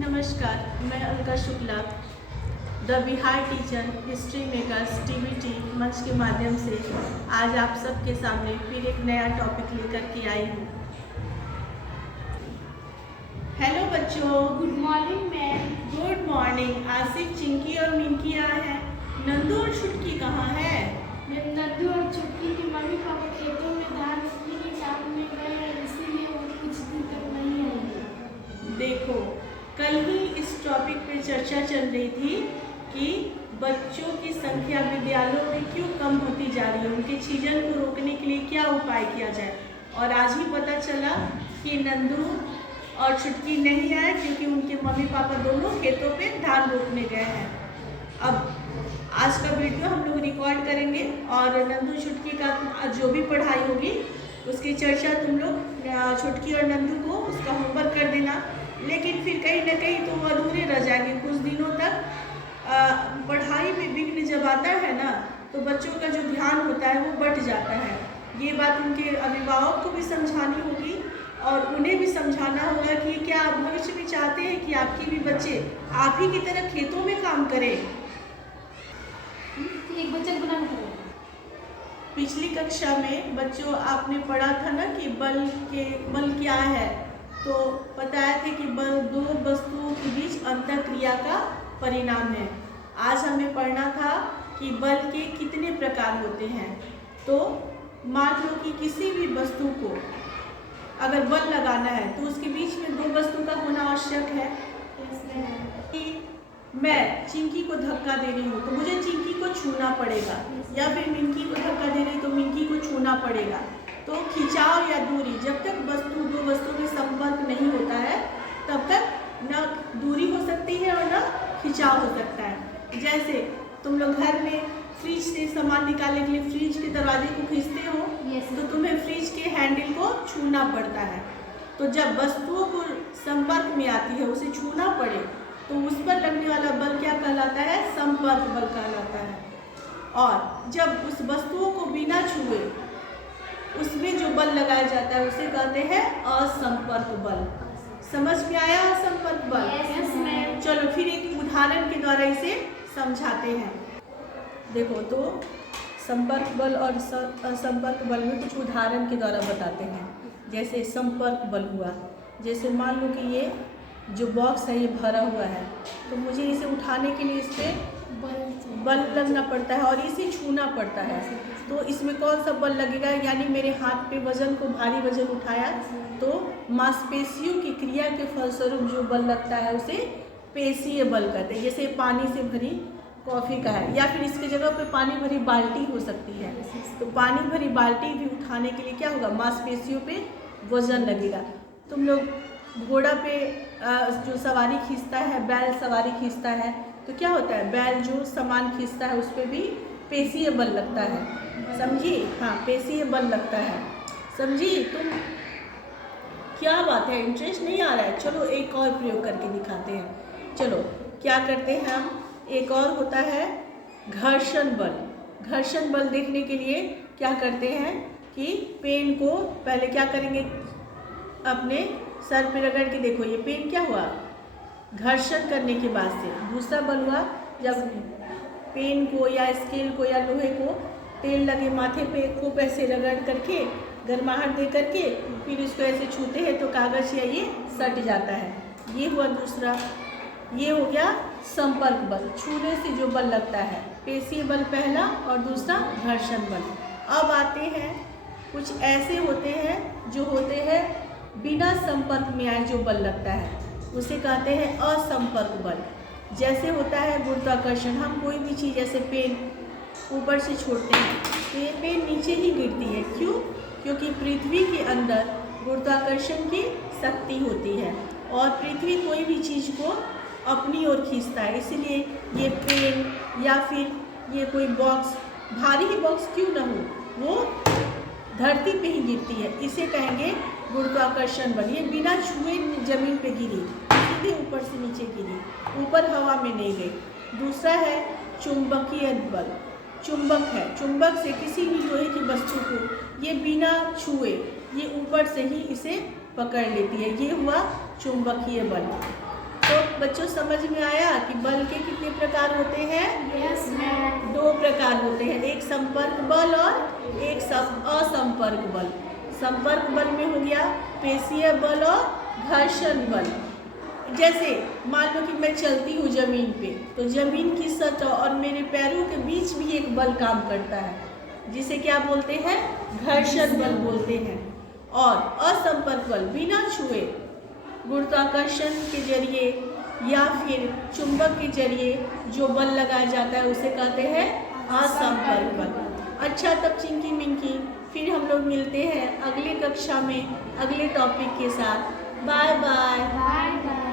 नमस्कार, मैं Alka Shukla the Bihar teacher history makers TVT मंच के माध्यम से आज आप सबके सामने फिर एक नया टॉपिक लेकर के आई हूँ। हेलो बच्चों, good morning ma'am. Good morning. Asif, Chinki और मिंकी यहाँ हैं। नंदू और छुटकी कहाँ है? मैम, नंदू और छुटकी की मम्मी पापा खेतों में धान रोपने के काम में गए हैं, इसीलिए वो कुछ दिन तक नहीं आएंगे। देखो, कल ही इस टॉपिक पे चर्चा चल रही थी कि बच्चों की संख्या विद्यालयों में क्यों कम होती जा रही है, उनके सृजन को रोकने के लिए क्या उपाय किया जाए। और आज ही पता चला कि नंदू और छुटकी नहीं आए क्योंकि उनके मम्मी पापा दोनों खेतों पे धान रोपने गए हैं। अब आज का वीडियो हम लोग रिकॉर्ड करेंगे और नंदू छुटकी का जो भी पढ़ाई होगी उसकी चर्चा तुम लोग छुटकी और नंदू को उसका होमवर्क कर देना। लेकिन फिर कहीं ना कहीं तो अधूरे रह जाएंगे कुछ दिनों तक। पढ़ाई में विघ्न जब आता है ना तो बच्चों का जो ध्यान होता है वो बट जाता है। ये बात उनके अभिभावक को भी समझानी होगी और उन्हें भी समझाना होगा कि क्या आप भविष्य में चाहते हैं कि आपके भी बच्चे आप ही की तरह खेतों में काम करें। एक बच्चा गुना करो। पिछली कक्षा में बच्चों आपने पढ़ा था ना कि बल क्या है, तो बताया थे कि बल दो वस्तुओं के बीच अंतःक्रिया का परिणाम है। आज हमें पढ़ना था कि बल के कितने प्रकार होते हैं। तो मान लो कि किसी भी वस्तु को अगर बल लगाना है तो उसके बीच में दो वस्तु का होना आवश्यक है। कि मैं चिंकी को धक्का दे रही हूँ तो मुझे चिंकी को छूना पड़ेगा, या फिर मिंकी को धक्का दे रही तो मिंकी को छूना पड़ेगा। तो खिंचाव या दूरी, जब तक दो वस्तु में संपर्क नहीं होता है तब तक न दूरी हो सकती है और न खिंचाव हो सकता है। जैसे तुम लोग घर में फ्रिज से सामान निकालने के लिए फ्रिज के दरवाजे को खींचते हो, तो तुम्हें फ्रिज के हैंडल को छूना पड़ता है। तो जब वस्तुओं को संपर्क में आती है, उसे छूना पड़े, तो उस पर लगने वाला बल क्या कहलाता है? संपर्क बल कहलाता है। और जब उस वस्तुओं को बिना छुए उसमें जो बल लगाया जाता है उसे कहते हैं असंपर्क बल। समझ में आया असंपर्क बल? Yes ma'am. चलो फिर एक उदाहरण के द्वारा इसे समझाते हैं। देखो, तो संपर्क बल और असंपर्क बल में कुछ उदाहरण के द्वारा बताते हैं। जैसे संपर्क बल हुआ, जैसे मान लो कि ये जो बॉक्स है ये भरा हुआ है, तो मुझे इसे उठाने के लिए इस पर बल लगना पड़ता है और इसे छूना पड़ता है। तो इसमें कौन सा बल लगेगा? यानी मेरे हाथ पे वजन को, भारी वजन उठाया तो मांसपेशियों की क्रिया के फलस्वरूप जो बल लगता है उसे पेशीय बल कहते हैं। जैसे पानी से भरी कॉफ़ी का है, या फिर इसके जगह पे पानी भरी बाल्टी हो सकती है, तो पानी भरी बाल्टी भी उठाने के लिए क्या होगा? मांसपेशियों पे वजन लगेगा। तुम लोग घोड़ा पे जो सवारी खींचता है, बैल सवारी खींचता है, तो क्या होता है? बैल जो सामान खींचता है उस पर भी पेशीय बल लगता है। समझी? हाँ, पेशीय बल लगता है। समझी तुम? क्या बात है, इंटरेस्ट नहीं आ रहा है? चलो एक और प्रयोग करके दिखाते हैं। चलो क्या करते हैं हम, एक और होता है घर्षण बल। घर्षण बल देखने के लिए क्या करते हैं कि पेन को पहले क्या करेंगे, अपने सर पे रगड़ के देखो ये पेन क्या हुआ? घर्षण करने के बाद से। दूसरा बल हुआ जब पेन को या स्केल को या लोहे को तेल लगे माथे पे खूब ऐसे रगड़ करके, गर्माहट दे करके फिर इसको ऐसे छूते हैं तो कागज़ या ये सट जाता है। ये हुआ दूसरा। ये हो गया संपर्क बल, छूने से जो बल लगता है। पेशीय बल पहला और दूसरा घर्षण बल। अब आते हैं कुछ ऐसे होते हैं जो होते हैं बिना संपर्क में आए जो बल लगता है, उसे कहते हैं असंपर्क बल। जैसे होता है गुरुत्वाकर्षण। हम कोई भी चीज़ जैसे पेन ऊपर से छोड़ते हैं तो ये पेन नीचे ही गिरती है। क्यों? क्योंकि पृथ्वी के अंदर गुरुत्वाकर्षण की शक्ति होती है और पृथ्वी कोई भी चीज़ को अपनी ओर खींचता है। इसीलिए ये पेन या फिर ये कोई बॉक्स, भारी ही बॉक्स क्यों न हो, वो धरती पे ही गिरती है। इसे कहेंगे गुरुत्वाकर्षण बल। ये बिना छुए जमीन पे गिरी, सीधे ऊपर से नीचे गिरी, ऊपर हवा में नहीं गई। दूसरा है चुंबकीय बल। चुंबक है, चुंबक से किसी भी लोहे की वस्तु को ये बिना छुए ये ऊपर से ही इसे पकड़ लेती है। ये हुआ चुंबकीय बल। तो बच्चों समझ में आया कि बल के कितने प्रकार होते हैं? Yes ma'am. 2 प्रकार होते हैं, एक संपर्क बल और एक असंपर्क बल। संपर्क बल में हो गया पेशीय बल और घर्षण बल। जैसे मान लो कि मैं चलती हूँ जमीन पे, तो जमीन की सतह और मेरे पैरों के बीच भी एक बल काम करता है, जिसे क्या बोलते हैं? घर्षण बल बोलते हैं। और असंपर्क बल बिना छुए गुरुत्वाकर्षण के जरिए या फिर चुंबक के जरिए जो बल लगाया जाता है उसे कहते हैं असंपर्क बल। अच्छा, तब चिंकी मिंकी फिर हम लोग मिलते हैं अगली कक्षा में अगले टॉपिक के साथ। Bye bye. Bye bye.